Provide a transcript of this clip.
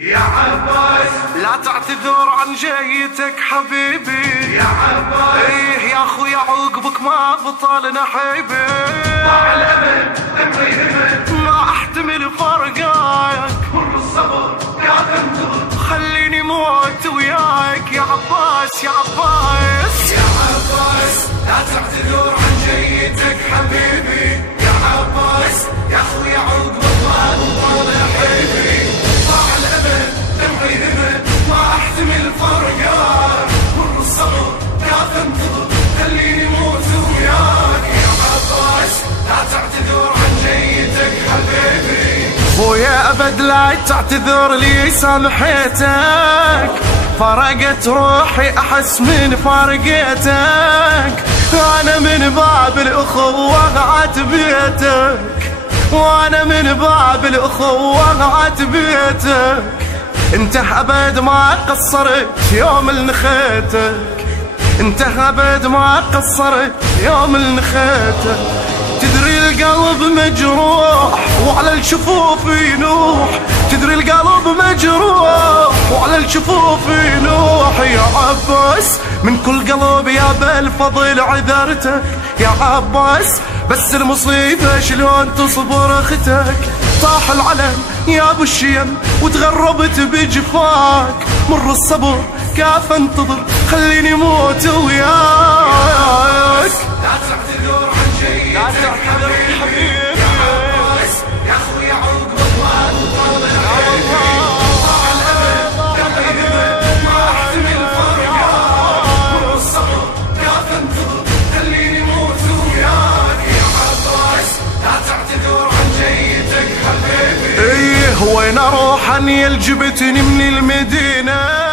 يا عباس لا تعتذر عن جيتك حبيبي يا عباس، ايه يا اخويا عقبك ما بطال نحيبي، ضاع الامل دمعي همل، ما احتمل فرقاك مر الصبر قاعد انتظر، خليني موت وياك يا عباس يا عباس. يا عباس لا تعتذر عن جيتك حبيبي يا عباس، يا اخويا عقبك ما بطال نحيبي، ضاع الامل دمعي همل، ما احتمل فرقاك مر الصبر قاعد انتظر، خليني موت وياك يا عباس لا تعتذر عن جيتك حبيبي. خويا ابد لا تعتذر لي سامحيتك، فرقت روحي احس من فرقيتك، انا من باب الاخوة عتبيتك، وانا من باب الاخوة عتبيتك، انت ابد ما قصرت يوم النخيتك، انت ابد ما قصرت يوم النخيتك، تدري القلب مجروح وعلى الشفوف ينوح، تدري القلب مجروح وعلى الشفوف ينوح، يا عباس من كل قلب يا بالفضل عذرتك، يا عباس بس المصيبة شلون تصبر اختك، طاح العلم يا ابو الشيم وتغربت بجفاك، مر الصبر كاف انتظر خليني موت وياك. لا تعتذر عن جيتك حبيبي يا عباس، يا اخويا عقبك ما بطال نحيبي، ضاع الامل دمعي همل، ما احتمل فرقاك مر الصبر قاعد انتظر، خليني موت وياك يا عباس لا تعتذر عن جيتك حبيبي. ايه وين اروح اني جبتني من المدينة،